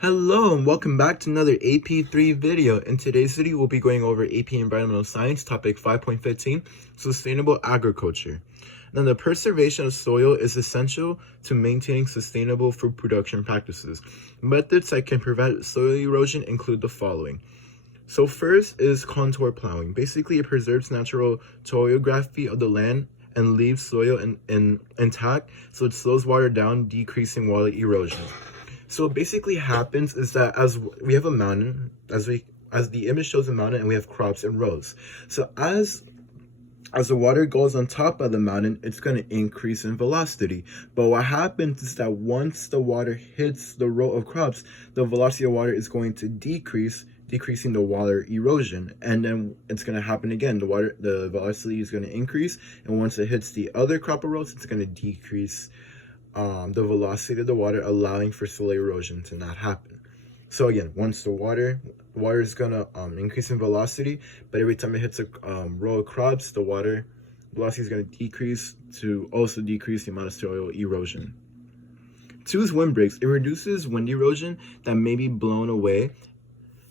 Hello and welcome back to another AP3 video. In today's video, we'll be going over AP Environmental Science, topic 5.15, Sustainable Agriculture. Now, the preservation of soil is essential to maintaining sustainable food production practices. Methods that can prevent soil erosion include the following. So first is contour plowing. Basically, it preserves natural topography of the land and leaves soil intact, so it slows water down, decreasing water erosion. So what basically happens is that as we have a mountain, as the image shows a mountain, and we have crops in rows. So as the water goes on top of the mountain, it's going to increase in velocity. But what happens is that once the water hits the row of crops, the velocity of water is going to decrease, decreasing the water erosion. And then it's going to happen again. The velocity is going to increase, and once it hits the other crop of rows, it's going to decrease the velocity of the water, allowing for soil erosion to not happen. So again, once the water is gonna increase in velocity, but every time it hits a row of crops, the water velocity is gonna decrease to also decrease the amount of soil erosion. 2 is windbreaks. It reduces wind erosion that may be blown away,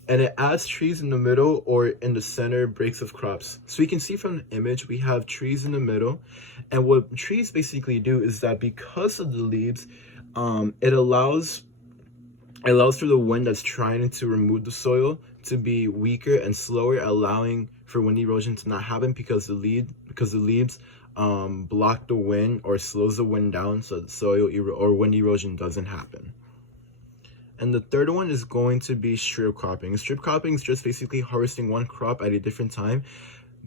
and it adds trees in the middle or in the center breaks of crops. So you can see from the image, we have trees in the middle. And what trees basically do is that because of the leaves, it allows for the wind that's trying to remove the soil to be weaker and slower, allowing for wind erosion to not happen because the leaves block the wind or slows the wind down, so that or wind erosion doesn't happen. And the third one is going to be strip cropping. Strip cropping is just basically harvesting one crop at a different time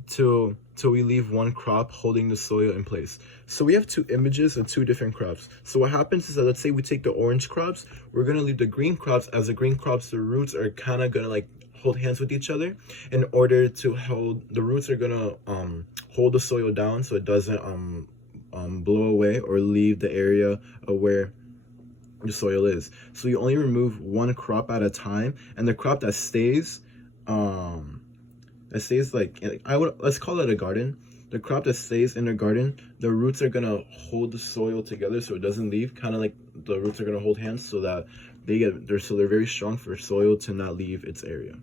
till we leave one crop holding the soil in place. So we have 2 images of 2 different crops. So what happens is that, let's say we take the orange crops, we're going to leave the green crops. As the green crops, the roots are kind of going to like hold hands with each other in order to the roots are going to hold the soil down so it doesn't blow away or leave the area of where the soil is. So you only remove one crop at a time, and the crop that stays let's call it a garden. The crop that stays in the garden, the roots are gonna hold the soil together so it doesn't leave, kind of like the roots are gonna hold hands so that they're very strong for soil to not leave its area.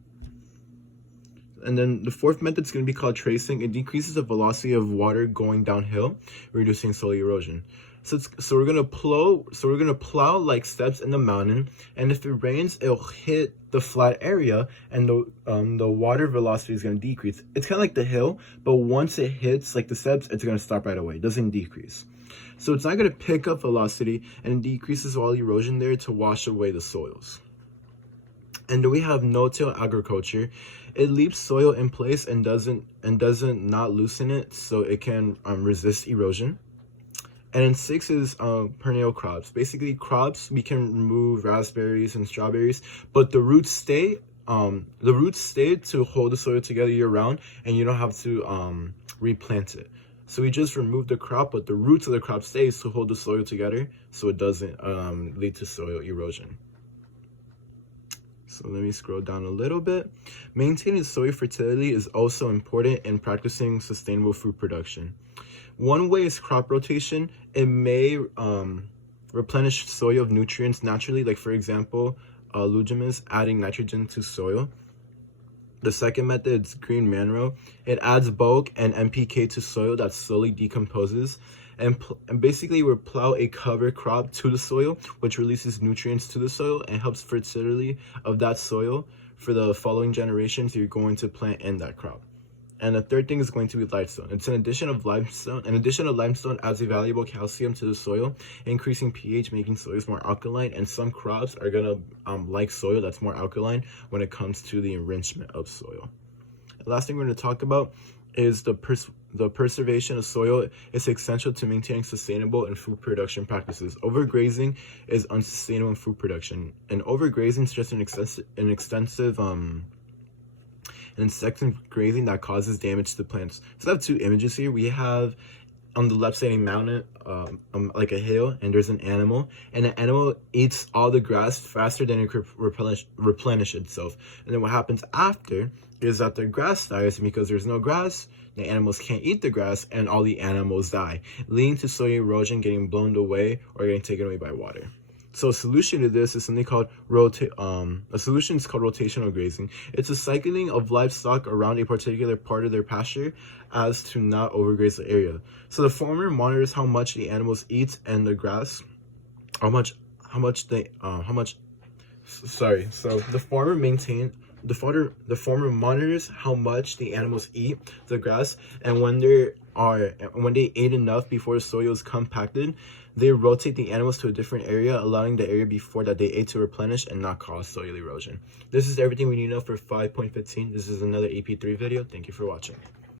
And then the 4th method is going to be called tracing. It decreases the velocity of water going downhill, reducing soil erosion. So we're gonna plow like steps in the mountain, and if it rains, it'll hit the flat area, and the water velocity is gonna decrease. It's kind of like the hill, but once it hits like the steps, it's gonna stop right away. It doesn't decrease. So it's not gonna pick up velocity, and it decreases all erosion there to wash away the soils. And then we have no-till agriculture. It leaves soil in place and doesn't not loosen it, so it can resist erosion. And then 6 is perennial crops. Basically, crops, we can remove raspberries and strawberries, but the roots stay to hold the soil together year round, and you don't have to replant it. So we just remove the crop, but the roots of the crop stays to hold the soil together, so it doesn't lead to soil erosion. So let me scroll down a little bit. Maintaining soil fertility is also important in practicing sustainable food production. One way is crop rotation. It may replenish soil of nutrients naturally, like for example, legumes adding nitrogen to soil. The second method is green manure. It adds bulk and NPK to soil that slowly decomposes. And basically, we plow a cover crop to the soil, which releases nutrients to the soil and helps fertility of that soil for the following generations you're going to plant in that crop. And the third thing is going to be limestone. It's an addition of limestone. An addition of limestone adds a valuable calcium to the soil, increasing pH, making soils more alkaline. And some crops are gonna like soil that's more alkaline when it comes to the enrichment of soil. The last thing we're going to talk about is the preservation of soil is essential to maintaining sustainable and food production practices. Overgrazing is unsustainable in food production, and overgrazing is just an extensive grazing that causes damage to the plants. So I have 2 images here. We have on the left side a mountain, like a hill, and there's an animal, and the animal eats all the grass faster than it could replenish itself. And then what happens after is that the grass dies, and because there's no grass, the animals can't eat the grass, and all the animals die, leading to soil erosion getting blown away or getting taken away by water. So a solution to this is something called rotational grazing. It's a cycling of livestock around a particular part of their pasture as to not overgraze the area. So the farmer monitors how much the animals eat and the grass, so the farmer monitors how much the animals eat the grass, and when they ate enough before the soil is compacted, they rotate the animals to a different area, allowing the area before that they ate to replenish and not cause soil erosion. This is everything we need to know for 5.15. This is another AP3 video. Thank you for watching.